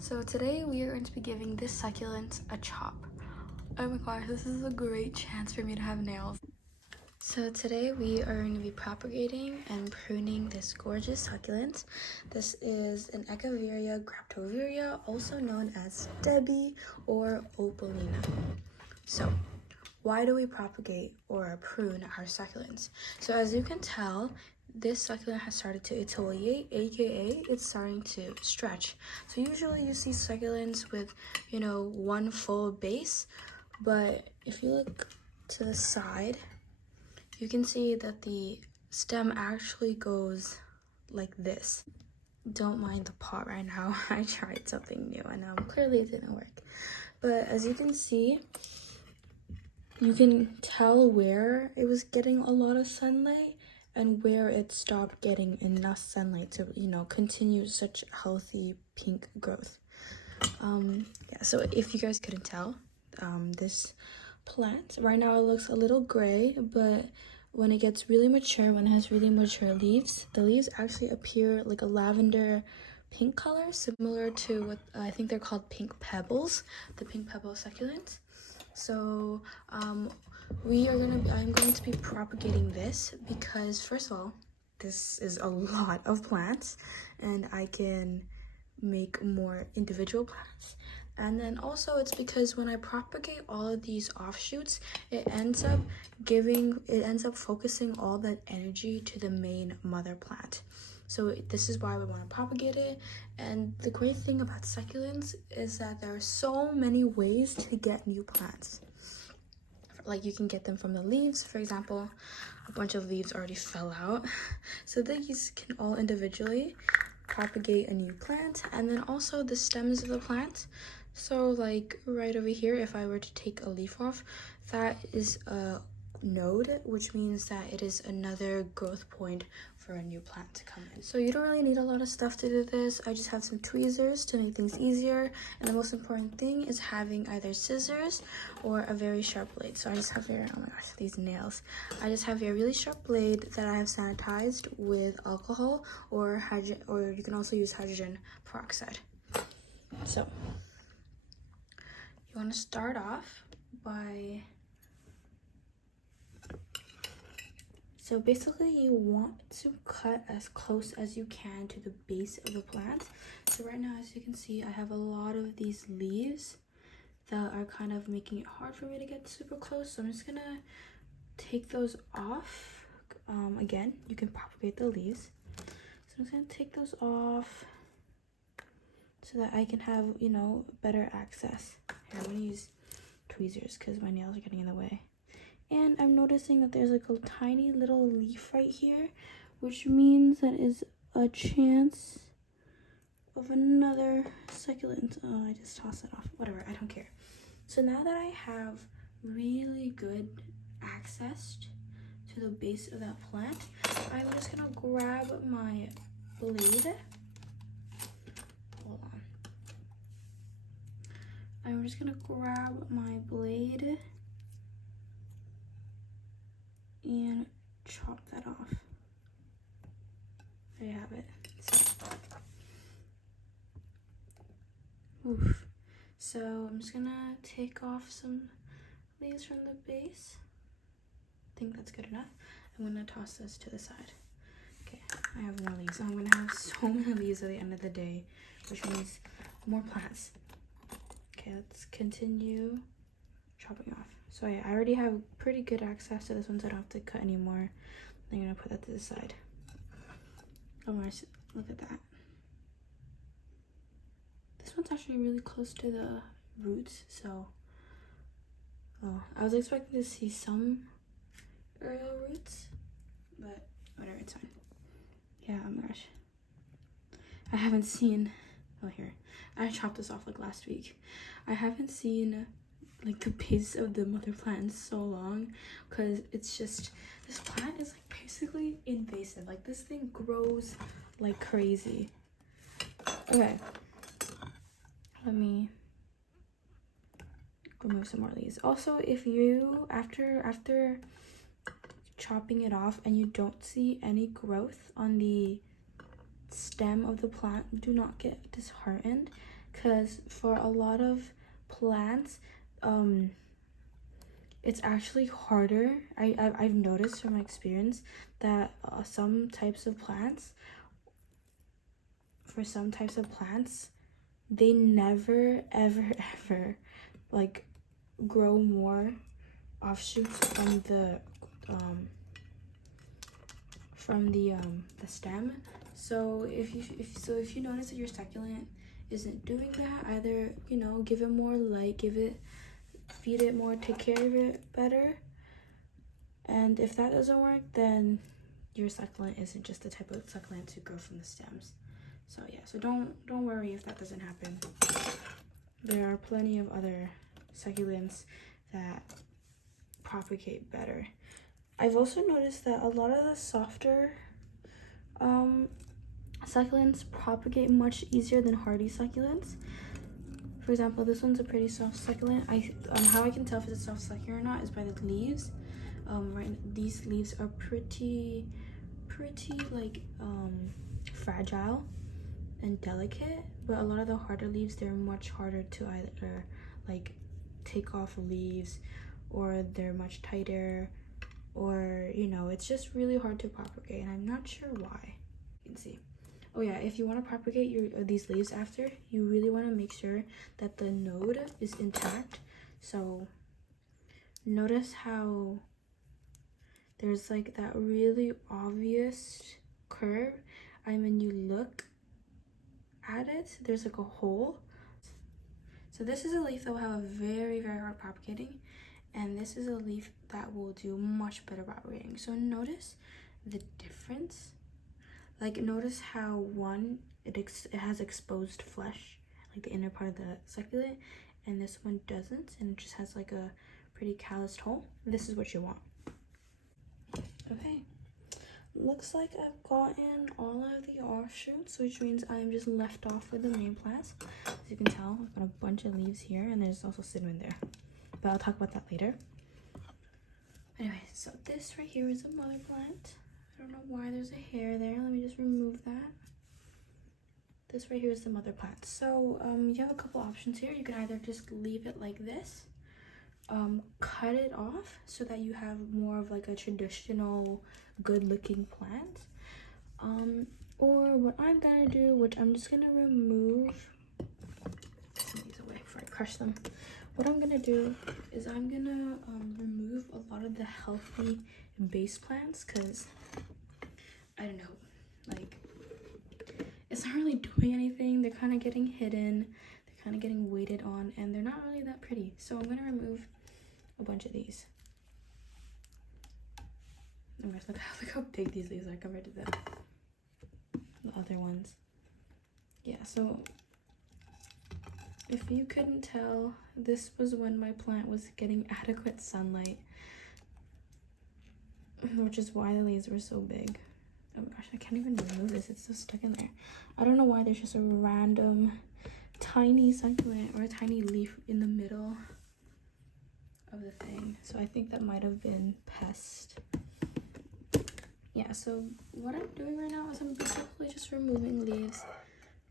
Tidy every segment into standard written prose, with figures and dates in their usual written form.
So today we are going to be giving this succulent a chop. Oh my gosh, this is a great chance for me to have nails. So today we are going to be propagating and pruning this gorgeous succulent. This is an Echeveria graptoveria, also known as Debbie or Opalina. So why do we propagate or prune our succulents? So as you can tell, this succulent has started to exfoliate, aka it's starting to stretch. So usually you see succulents with, one full base, but if you look to the side, you can see that the stem actually goes like this. Don't mind the pot right now. I tried something new and clearly it didn't work. But as you can see, you can tell where it was getting a lot of sunlight and where it stopped getting enough sunlight to, continue such healthy pink growth. So if you guys couldn't tell, this plant right now it looks a little gray, but when it gets really mature, when it has really mature leaves, the leaves actually appear like a lavender pink color, similar to what I think they're called pink pebbles, the pink pebble succulents. So I'm going to be propagating this because, first of all, this is a lot of plants and I can make more individual plants. And then also it's because when I propagate all of these offshoots, it ends up focusing all that energy to the main mother plant. So this is why we want to propagate it. And the great thing about succulents is that there are so many ways to get new plants. Like you can get them from the leaves. For example, a bunch of leaves already fell out. So these can all individually propagate a new plant. And then also the stems of the plant. So like right over here, if I were to take a leaf off, that is a node, which means that it is another growth point for a new plant to come in. So you don't really need a lot of stuff to do this. I just have some tweezers to make things easier, and the most important thing is having either scissors or a very sharp blade. So I just have here, oh my gosh, these nails. I just have a really sharp blade that I have sanitized with alcohol or you can also use hydrogen peroxide. So you want to start off by, so basically you want to cut as close as you can to the base of the plant. So right now, as you can see, I have a lot of these leaves that are kind of making it hard for me to get super close. So I'm just gonna take those off. Again, you can propagate the leaves. So I'm just gonna take those off so that I can have, better access. Here, I'm gonna use tweezers because my nails are getting in the way. And I'm noticing that there's like a tiny little leaf right here, which means that is a chance of another succulent. Oh, I just tossed it off. Whatever, I don't care. So now that I have really good access to the base of that plant, I'm just gonna grab my blade. Hold on. I'm just gonna grab my blade and chop that off. There you have it. Oof. So I'm just gonna take off some leaves from the base. I think that's good enough. I'm gonna toss this to the side. Okay, I have more leaves. I'm gonna have so many leaves at the end of the day, which means more plants. Okay, let's continue chopping off. So yeah, I already have pretty good access to this one, so I don't have to cut anymore. I'm gonna put that to the side. Oh my gosh, look at that. This one's actually really close to the roots, so I was expecting to see some aerial roots, but whatever, it's fine. Yeah, oh my gosh. I haven't seen, here. I chopped this off like last week. I haven't seen like the base of the mother plant in so long, because it's just, this plant is like basically invasive. Like this thing grows like crazy. Okay, let me remove some more leaves. Also, if you after chopping it off and you don't see any growth on the stem of the plant, do not get disheartened. because for a lot of plants, it's actually harder. I've noticed from my experience that some types of plants, they never ever like grow more offshoots from the stem. So if you notice that your succulent isn't doing that, either, you know, give it more light, feed it more, take care of it better. And if that doesn't work, then your succulent isn't just the type of succulent to grow from the stems. So yeah, so don't worry if that doesn't happen. There are plenty of other succulents that propagate better. I've also noticed that a lot of the softer succulents propagate much easier than hardy succulents. For example, this one's a pretty soft succulent. How I can tell if it's a soft succulent or not is by the leaves. These leaves are pretty like fragile and delicate, but a lot of the harder leaves, they're much harder to either like take off leaves, or they're much tighter, or, you know, it's just really hard to propagate, and I'm not sure why. You can see. Oh yeah, if you want to propagate these leaves after, you really want to make sure that the node is intact. So notice how there's like that really obvious curve, and when you look at it, there's like a hole. So this is a leaf that will have a very hard propagating, and this is a leaf that will do much better propagating. So notice the difference. Like, notice how one, it has exposed flesh, like the inner part of the succulent, and this one doesn't, and it just has like a pretty calloused hole. This is what you want. Okay, looks like I've gotten all of the offshoots, which means I'm just left off with the main plants. As you can tell, I've got a bunch of leaves here, and there's also cinnamon there, but I'll talk about that later. Anyway, so this right here is a mother plant. I don't know why there's a hair there. Let me just remove that. This right here is the mother plant. So you have a couple options here. You can either just leave it like this, cut it off so that you have more of like a traditional good looking plant, or what I'm gonna do, which I'm just gonna remove some of these away before I crush them. What I'm gonna do is I'm gonna remove a lot of the healthy base plants, because I don't know, like, it's not really doing anything. They're kind of getting hidden, they're kind of getting weighted on, and they're not really that pretty. So I'm gonna remove a bunch of these. Oh gosh, look how big these leaves are compared to the other ones. Yeah, so if you couldn't tell, this was when my plant was getting adequate sunlight, which is why the leaves were so big. Oh my gosh, I can't even remove this. It's so stuck in there. I don't know why there's just a random tiny succulent or a tiny leaf in the middle of the thing. So I think that might have been pest. Yeah, so what I'm doing right now is I'm basically just removing leaves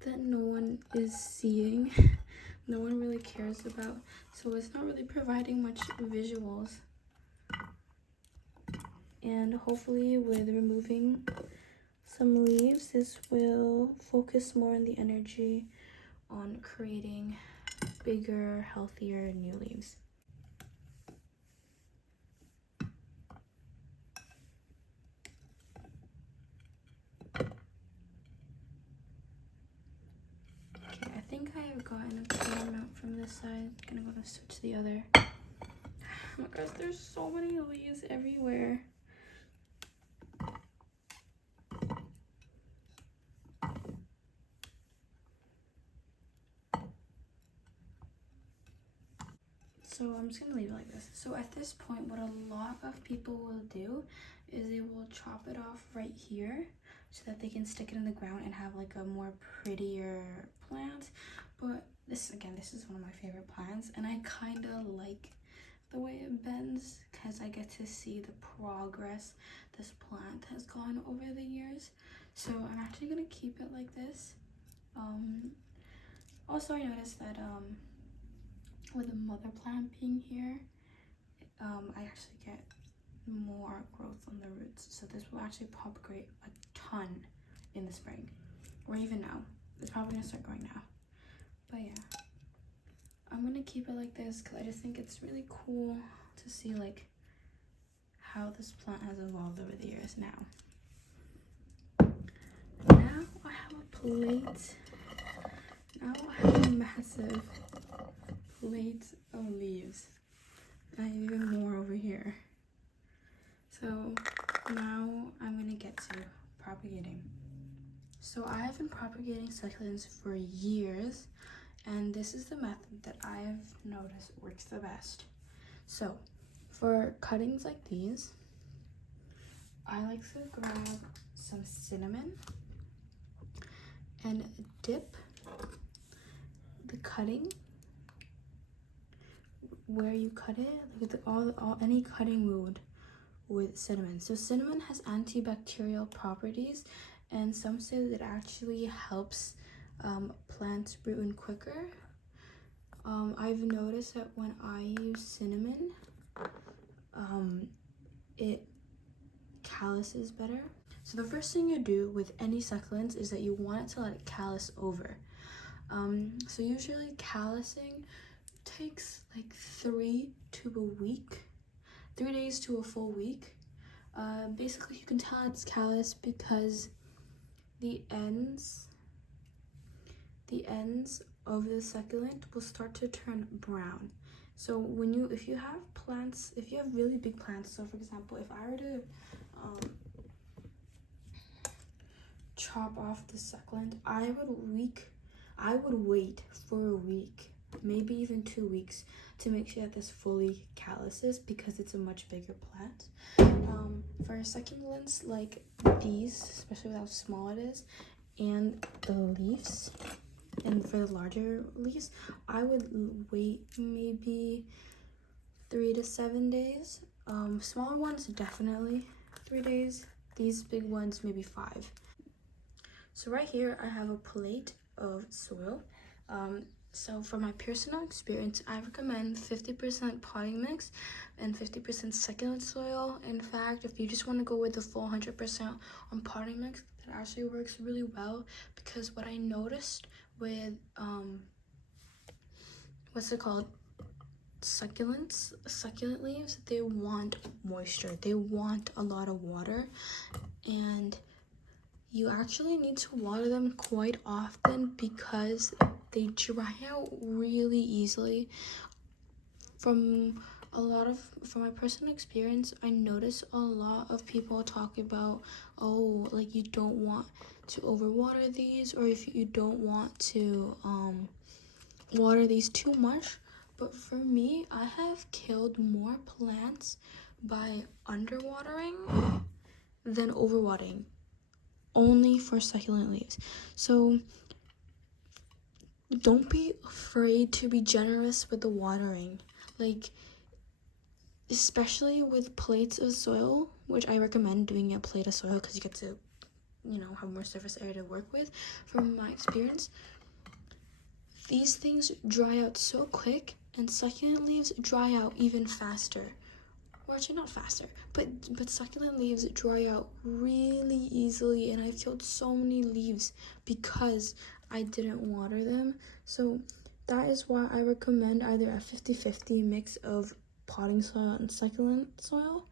that no one is seeing. No one really cares about. So it's not really providing much visuals. And hopefully with removing some leaves, this will focus more on the energy on creating bigger, healthier new leaves. Okay, I think I have gotten a good amount from this side. I'm gonna go to switch the other. Oh my gosh, there's so many leaves everywhere. So I'm just gonna leave it like this. So at this point, what a lot of people will do is they will chop it off right here so that they can stick it in the ground and have like a more prettier plant. But this is one of my favorite plants, and I kind of like the way it bends because I get to see the progress this plant has gone over the years. So I'm actually gonna keep it like this. Also, I noticed that with the mother plant being here, I actually get more growth on the roots. So this will actually propagate a ton in the spring, or even now. It's probably gonna start growing now. But yeah, I'm gonna keep it like this because I just think it's really cool to see like how this plant has evolved over the years. Now I have a plate. Now I have a massive plate of leaves. I have even more over here. So now I'm gonna get to propagating. So I have been propagating succulents for years, and this is the method that I've noticed works the best. So for cuttings like these, I like to grab some cinnamon and dip the cutting where you cut it, like any cutting wood with cinnamon. So cinnamon has antibacterial properties, and some say that it actually helps plants prune quicker. I've noticed that when I use cinnamon, it calluses better. So the first thing you do with any succulents is that you want it to let it callus over. So usually callusing takes like 3 days to a full week. Basically you can tell it's callus because the ends of the succulent will start to turn brown. So if you have really big plants, so for example, if I were to chop off the succulent, I would wait for a week, maybe even 2 weeks, to make sure that this fully calluses because it's a much bigger plant. For succulents like these, especially with how small it is, and the leaves, and for the larger leaves, I would wait maybe 3 to 7 days. Smaller ones, definitely 3 days. These big ones, maybe 5. So right here, I have a plate of soil. So from my personal experience, I recommend 50% potting mix and 50% succulent soil. In fact, if you just want to go with the full 100% on potting mix, that actually works really well, because what I noticed with succulent leaves, they want moisture, they want a lot of water, and you actually need to water them quite often because they dry out really easily. From my personal experience, I notice a lot of people talk about, oh, like you don't want to overwater these, or if you don't want to water these too much. But for me, I have killed more plants by underwatering than overwatering, only for succulent leaves. So don't be afraid to be generous with the watering, like especially with plates of soil, which I recommend doing a plate of soil because you get to have more surface area to work with. From my experience, these things dry out so quick, and succulent leaves dry out even faster. Or actually not faster, but succulent leaves dry out really easily, and I've killed so many leaves because I didn't water them. So that is why I recommend either a 50-50 mix of potting soil and succulent soil,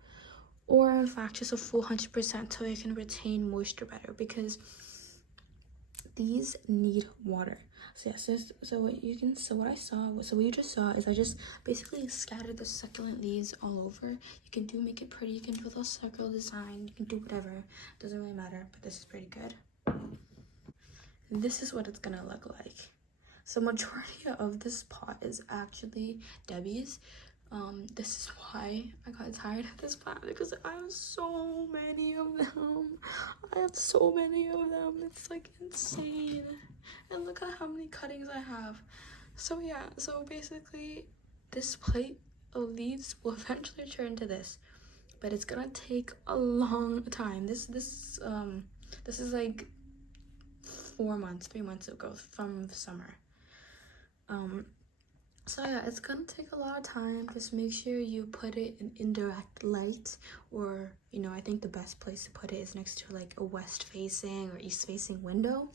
or in fact just a full 100% so it can retain moisture better, because these need water. So yes, what you just saw is I just basically scattered the succulent leaves all over. You can make it pretty, you can do a little circle design, you can do whatever, doesn't really matter, but this is pretty good. And this is what it's gonna look like. So majority of this pot is actually Debbie's. This is why I got tired of this plant, because I have so many of them. It's like insane. And look at how many cuttings I have. So yeah, so basically this plate of leaves will eventually turn into this, but it's gonna take a long time. This is like 3 months ago, from the summer. So yeah, it's gonna take a lot of time. Just make sure you put it in indirect light, or you know, I think the best place to put it is next to like a west facing or east facing window,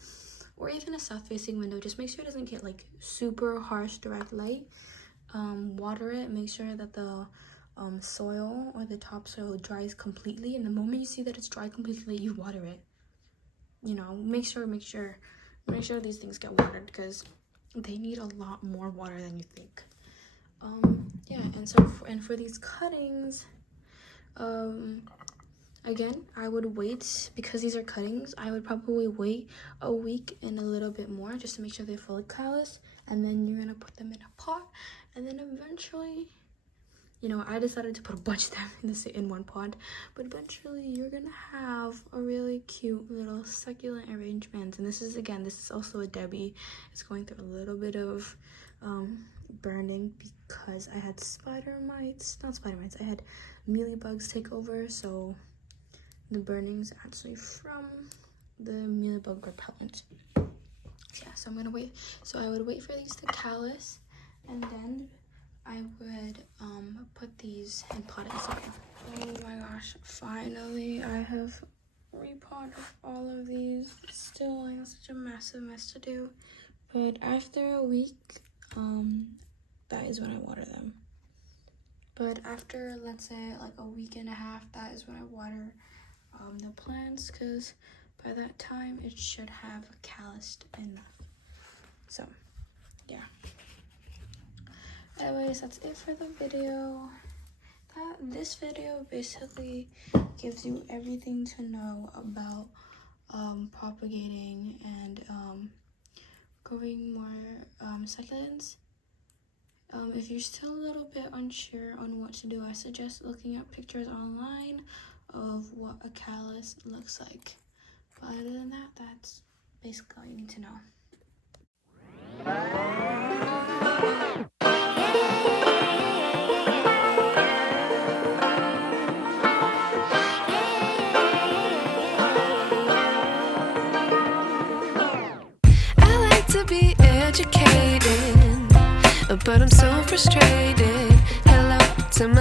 or even a south facing window. Just make sure it doesn't get like super harsh direct light. Water it, make sure that the soil or the topsoil dries completely, and the moment you see that it's dry completely, you water it. You know, make sure these things get watered, because they need a lot more water than you think. Yeah, and so for these cuttings, again, I would wait, because these are cuttings, I would probably wait a week and a little bit more just to make sure they're fully callus, and then you're gonna put them in a pot, and then eventually, you know, I decided to put a bunch of them in one pot, but eventually you're gonna have a really cute little succulent arrangement. And this is also a Debbie. It's going through a little bit of burning because I had I had mealybugs take over, so the burning's actually from the mealybug repellent. Yeah, so I'm gonna wait. So I would wait for these to callus, and then I would put these in potting soil. Oh my gosh, finally I have repotted all of these. Still, I have such a massive mess to do. But after a week, that is when I water them. But after, let's say, like a week and a half, that is when I water the plants, because by that time it should have calloused enough. So, yeah. Anyways, that's it for the video. This video basically gives you everything to know about propagating and growing more succulents. If you're still a little bit unsure on what to do, I suggest looking up pictures online of what a callus looks like. But other than that, that's basically all you need to know. Be educated, but I'm so frustrated. Hello to my